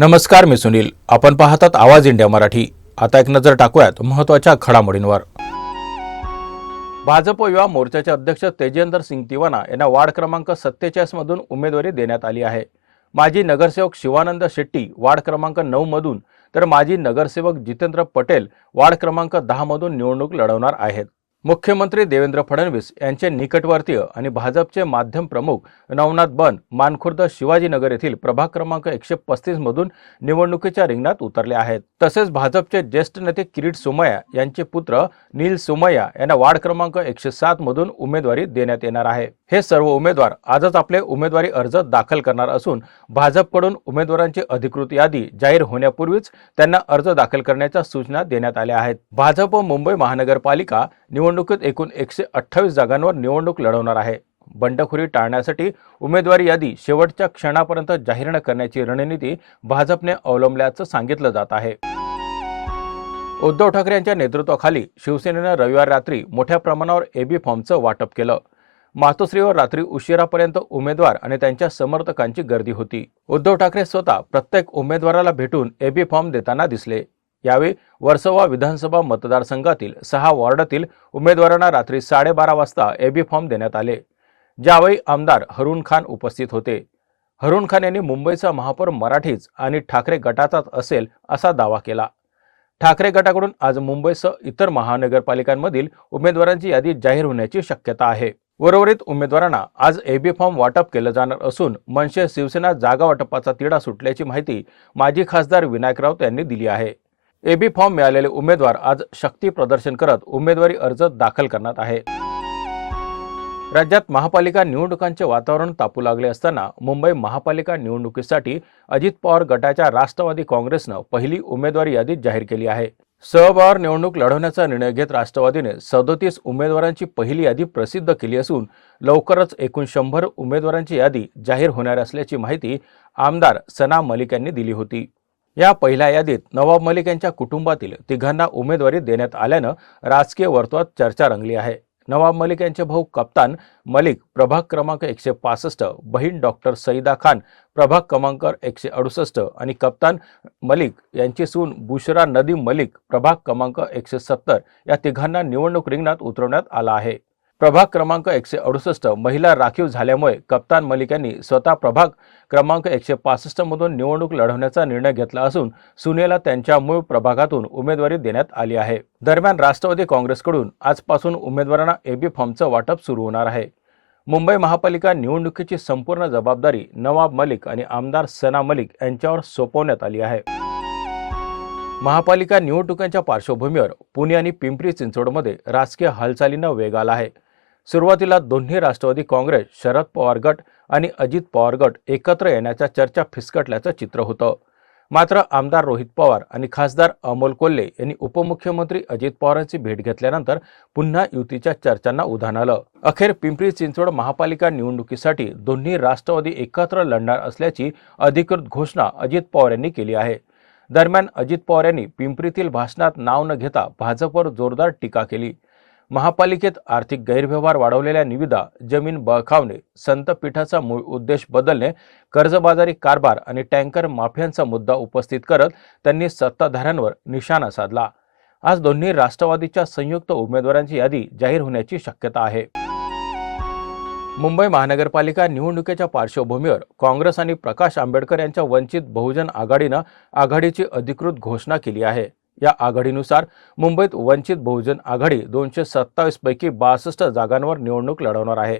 नमस्कार, मी सुनील. आपण पाहतात आवाज इंडिया मराठी. आता एक नजर टाकूयात महत्त्वाच्या घडामोडींवर. भाजप युवा मोर्चाचे अध्यक्ष तेजेंद्र सिंग तिवाना यांना वार्ड क्रमांक 47 मधून उमेदवारी देण्यात आली आहे. माजी नगरसेवक शिवानंद शेट्टी वार्ड क्रमांक 9 मधून तर माजी नगरसेवक जितेंद्र पटेल वार्ड क्रमांक 10 मधून निवडणूक लढवणार आहेत. मुख्यमंत्री देवेंद्र फडणवीस यांचे निकटवर्तीय आणि भाजपचे माध्यम प्रमुख नवनाथ बन मानखुर्द शिवाजीनगर येथील प्रभाग क्रमांक 135 मधून निवडणुकीच्या रिंगणात उतरले आहेत. तसेच भाजपचे ज्येष्ठ नेते किरीट सोमय्या यांचे पुत्र नील सोमय्या यांना वार्ड क्रमांक 107 मधून उमेदवारी देण्यात येणार आहे. हे सर्व उमेदवार आजच आपले उमेदवारी अर्ज दाखल करणार असून भाजपकडून उमेदवारांची अधिकृत यादी जाहीर होण्यापूर्वीच त्यांना अर्ज दाखल करण्याच्या सूचना देण्यात आल्या आहेत. भाजप मुंबई महानगरपालिका निवडणुकीत एकूण 128 जागांवर निवडणूक लढवणार आहे. बंडखोरी टाळण्यासाठी उमेदवारी यादी शेवटच्या क्षणापर्यंत जाहीर न करण्याची रणनीती भाजपने अवलंबल्याचं सांगितलं जात आहे. उद्धव ठाकरे यांच्या नेतृत्वाखाली शिवसेनेनं रविवार रात्री मोठ्या प्रमाणावर एबी फॉर्मचं वाटप केलं. मातोश्रीवर रात्री उशिरापर्यंत उमेदवार आणि त्यांच्या समर्थकांची गर्दी होती. उद्धव ठाकरे स्वतः प्रत्येक उमेदवाराला भेटून एबी फॉर्म देताना दिसले. यावेळी वर्सोवा विधानसभा मतदारसंघातील 6 वॉर्डातील उमेदवारांना रात्री 12:30 वाजता एबी फॉर्म देण्यात आले. ज्यावेळी आमदार हरून खान उपस्थित होते. हरून खान यांनी मुंबईचा महापौर मराठीच आणि ठाकरे गटाचाच असेल असा दावा केला. ठाकरे गटाकडून आज मुंबईसह इतर महानगरपालिकांमधील उमेदवारांची यादी जाहीर होण्याची शक्यता आहे. उर्वरित उमेदवारांना आज एबी फॉर्म वाटप केलं जाणार असून मनसे शिवसेना जागा वाटपाचा तिढा सुटल्याची माहिती माजी खासदार विनायक राऊत यांनी दिली आहे. एबी फॉर्म मिळालेले उमेदवार आज शक्ती प्रदर्शन करत उमेदवारी अर्ज दाखल करणार आहे. राज्यात महापालिका निवडणुकांचे वातावरण तापू लागले असताना मुंबई महापालिका निवडणुकीसाठी अजित पवार गटाच्या राष्ट्रवादी काँग्रेसनं पहिली उमेदवारी यादी जाहीर केली आहे. सहभार निवडणूक लढवण्याचा निर्णय घेत राष्ट्रवादीने 37 उमेदवारांची पहिली यादी प्रसिद्ध केली असून लवकरच एकूण 100 उमेदवारांची यादी जाहीर होणार असल्याची माहिती आमदार सना मलिक यांनी दिली होती. या पहिल्या यादीत नवाब मलिक यांच्या कुटुंबातील तिघांना उमेदवारी देण्यात आल्यानं राजकीय वर्तुळात चर्चा रंगली आहे. नवाब मलिक यांचे भाऊ कप्तान मलिक प्रभाग क्रमांक 165, बहीण डॉक्टर सईदा खान प्रभाग क्रमांक 168 आणि कप्तान मलिक यांची सून बुशरा नदीम मलिक प्रभाग क्रमांक 170 या तिघांना निवडणूक रिंगणात उतरवण्यात आला आहे. प्रभाग क्रमांक 168 महिला राखीव झाल्यामुळे कप्तान मलिक यांनी स्वतः प्रभाग क्रमांक 165 मधून निवडणूक लढवण्याचा निर्णय घेतला असून सुनेला त्यांच्या मूळ प्रभागातून उमेदवारी देण्यात आली आहे. दरम्यान राष्ट्रवादी काँग्रेसकडून आजपासून उमेदवारांना एबी फॉर्मचं वाटप सुरू होणार आहे. मुंबई महापालिका निवडणुकीची संपूर्ण जबाबदारी नवाब मलिक आणि आमदार सना मलिक यांच्यावर सोपवण्यात आली आहे. महापालिका निवडणुकांच्या पार्श्वभूमीवर पुणे आणि पिंपरी चिंचवडमध्ये राजकीय हालचालींना वेग आला आहे. सुरुवातीला दोन्ही राष्ट्रवादी काँग्रेस, शरद पवार गट आणि अजित पवार गट एकत्र येण्याच्या चर्चा फिसकटल्याचं चित्र होतं. मात्र आमदार रोहित पवार आणि खासदार अमोल कोल्हे यांनी उपमुख्यमंत्री अजित पवारांची भेट घेतल्यानंतर पुन्हा युतीच्या चर्चांना उधाण आलं. अखेर पिंपरी चिंचवड महापालिका निवडणुकीसाठी दोन्ही राष्ट्रवादी एकत्र लढणार असल्याची अधिकृत घोषणा अजित पवार यांनी केली आहे. दरम्यान अजित पवार यांनी पिंपरीतील भाषणात नाव न घेता भाजपवर जोरदार टीका केली. महापालिकेत आर्थिक गैरव्यवहार वाढवलेल्या निविदा, जमीन बळकावणे, संत पीठाचा मूळ उद्देश बदलणे, कर्जबाजारी कारभार आणि टँकर माफियांचा मुद्दा उपस्थित करत त्यांनी सत्ताधाऱ्यांवर निशाणा साधला. आज दोन्ही राष्ट्रवादीच्या संयुक्त उमेदवारांची यादी जाहीर होण्याची शक्यता आहे. मुंबई महानगरपालिका निवडणुकीच्या पार्श्वभूमीवर काँग्रेस आणि प्रकाश आंबेडकर यांच्या वंचित बहुजन आघाडीनं आघाडीची अधिकृत घोषणा केली आहे. या आघाडीनुसार मुंबईत वंचित बहुजन आघाडी 227 पैकी 62 जागांवर निवडणूक लढवणार आहे.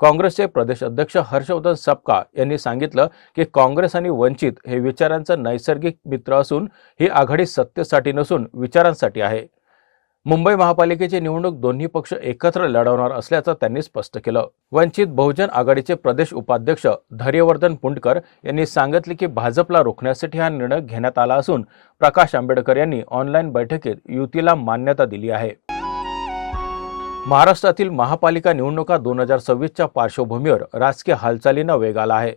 काँग्रेसचे प्रदेश अध्यक्ष हर्षवर्धन सपकाळ यांनी सांगितलं की काँग्रेस आणि वंचित हे विचारांचं नैसर्गिक मित्र असून ही आघाडी सत्तेसाठी नसून विचारांसाठी आहे. मुंबई महापालिकेची निवडणूक दोन्ही पक्ष एकत्र लढवणार असल्याचं त्यांनी स्पष्ट केलं. वंचित बहुजन आघाडीचे प्रदेश उपाध्यक्ष धैर्यवर्धन पुंडकर यांनी सांगितले की भाजपला रोखण्यासाठी हा निर्णय घेण्यात आला असून प्रकाश आंबेडकर यांनी ऑनलाईन बैठकीत युतीला मान्यता दिली आहे. महाराष्ट्रातील महापालिका निवडणुका 2026च्या पार्श्वभूमीवर राजकीय हालचालींना वेग आला आहे.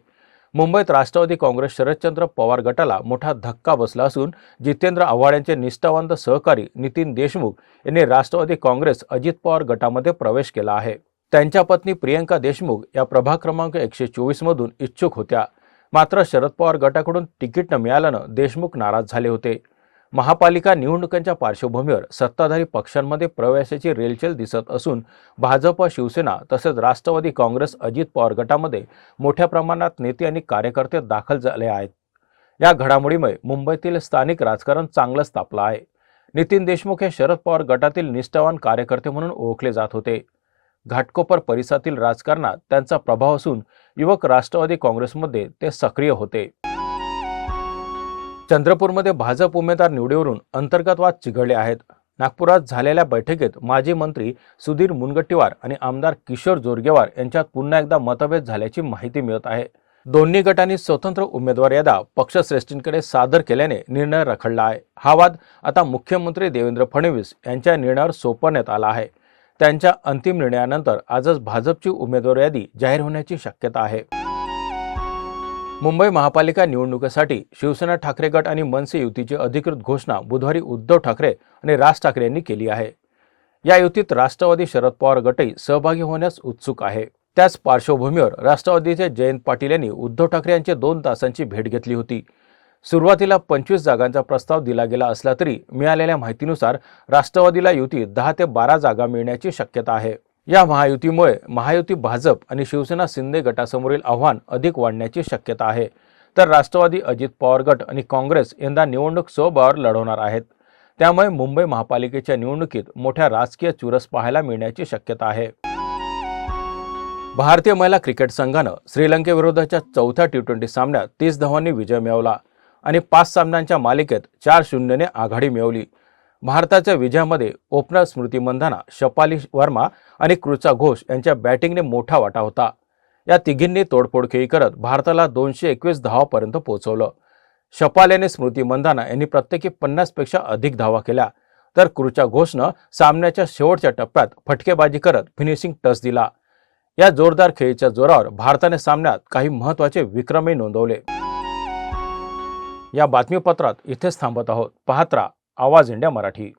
मुंबईत राष्ट्रवादी काँग्रेस शरदचंद्र पवार गटाला मोठा धक्का बसला असून जितेंद्र आव्हाड यांचे निष्ठावंत सहकारी नितीन देशमुख यांनी राष्ट्रवादी काँग्रेस अजित पवार गटामध्ये प्रवेश केला आहे. त्यांच्या पत्नी प्रियंका देशमुख या प्रभाग क्रमांक 124 मधून इच्छुक होत्या. मात्र शरद पवार गटाकडून तिकीट न मिळाल्यानं देशमुख नाराज झाले होते. महापालिका निवडणुकांच्या पार्श्वभूमीवर सत्ताधारी पक्षांमध्ये प्रवेशाची रेलचेल दिसत असून भाजप, शिवसेना तसेच राष्ट्रवादी काँग्रेस, अजित पवार गटामध्ये मोठ्या प्रमाणात नेते आणि कार्यकर्ते दाखल झाले आहेत. या घडामोडीमुळे मुंबईतील स्थानिक राजकारण चांगलंच तापलं आहे. नितीन देशमुख हे शरद पवार गटातील निष्ठावान कार्यकर्ते म्हणून ओळखले जात होते. घाटकोपर परिसरातील राजकारणात त्यांचा प्रभाव असून युवक राष्ट्रवादी काँग्रेसमध्ये ते सक्रिय होते. चंद्रपूरमध्ये भाजप उमेदवार निवडीवरून अंतर्गत वाद चिघळले आहेत. नागपुरात झालेल्या बैठकीत माजी मंत्री सुधीर मुनगंटीवार आणि आमदार किशोर जोरगेवार यांच्यात पुन्हा एकदा मतभेद झाल्याची माहिती मिळत आहे. दोन्ही गटांनी स्वतंत्र उमेदवार याद्या पक्षश्रेष्ठींकडे सादर केल्याने निर्णय रखडला आहे. हा वाद आता मुख्यमंत्री देवेंद्र फडणवीस यांच्या निर्णयावर सोपवण्यात आला आहे. त्यांच्या अंतिम निर्णयानंतर आजच भाजपची उमेदवार यादी जाहीर होण्याची शक्यता आहे. मुंबई महापालिका निवडणुकीसाठी शिवसेना, ठाकरे गट आणि मनसे युतीची अधिकृत घोषणा बुधवारी उद्धव ठाकरे आणि राज ठाकरे यांनी केली आहे. या युतीत राष्ट्रवादी, शरद पवार गटही सहभागी होण्यास उत्सुक आहे. त्याच पार्श्वभूमीवर राष्ट्रवादीचे जयंत पाटील यांनी उद्धव ठाकरे यांची 2 तासांची भेट घेतली होती. सुरुवातीला 25 जागांचा प्रस्ताव दिला गेला असला तरी मिळालेल्या माहितीनुसार राष्ट्रवादीला युतीत 10 ते 12 जागा मिळण्याची शक्यता आहे. या महायुतीमुळे महायुती भाजप आणि शिवसेना शिंदे गटासमोरील आव्हान अधिक वाढण्याची शक्यता आहे. तर राष्ट्रवादी, अजित पवार गट आणि काँग्रेस यंदा निवडणूक स्वबळावर लढवणार आहेत. त्यामुळे मुंबई महापालिकेच्या निवडणुकीत मोठ्या राजकीय चुरस पाहायला मिळण्याची शक्यता आहे. भारतीय महिला क्रिकेट संघानं श्रीलंकेविरोधाच्या चौथ्या टी20 सामन्यात 30 धावांनी विजय मिळवला आणि 5 सामन्यांच्या मालिकेत 4-0 ने आघाडी मिळवली. भारताच्या विजयामध्ये ओपनर स्मृती मंधाना, शफाली वर्मा आणि कृचा घोष यांच्या बॅटिंगने मोठा वाटा होता. या तिघींनी तोडफोड खेळी करत भारताला 221 धावांपर्यंत पोहोचवलं. शफाली आणि स्मृती मंधाना यांनी प्रत्येकी 50 पेक्षा अधिक धावा केल्या, तर कृचा घोषनं सामन्याच्या शेवटच्या टप्प्यात फटकेबाजी करत फिनिशिंग टच दिला. या जोरदार खेळीच्या जोरावर भारताने सामन्यात काही महत्त्वाचे विक्रमही नोंदवले. या बातमीपत्रात इथेच थांबत आहोत. पाहत रहा आवाज इंडिया मराठी.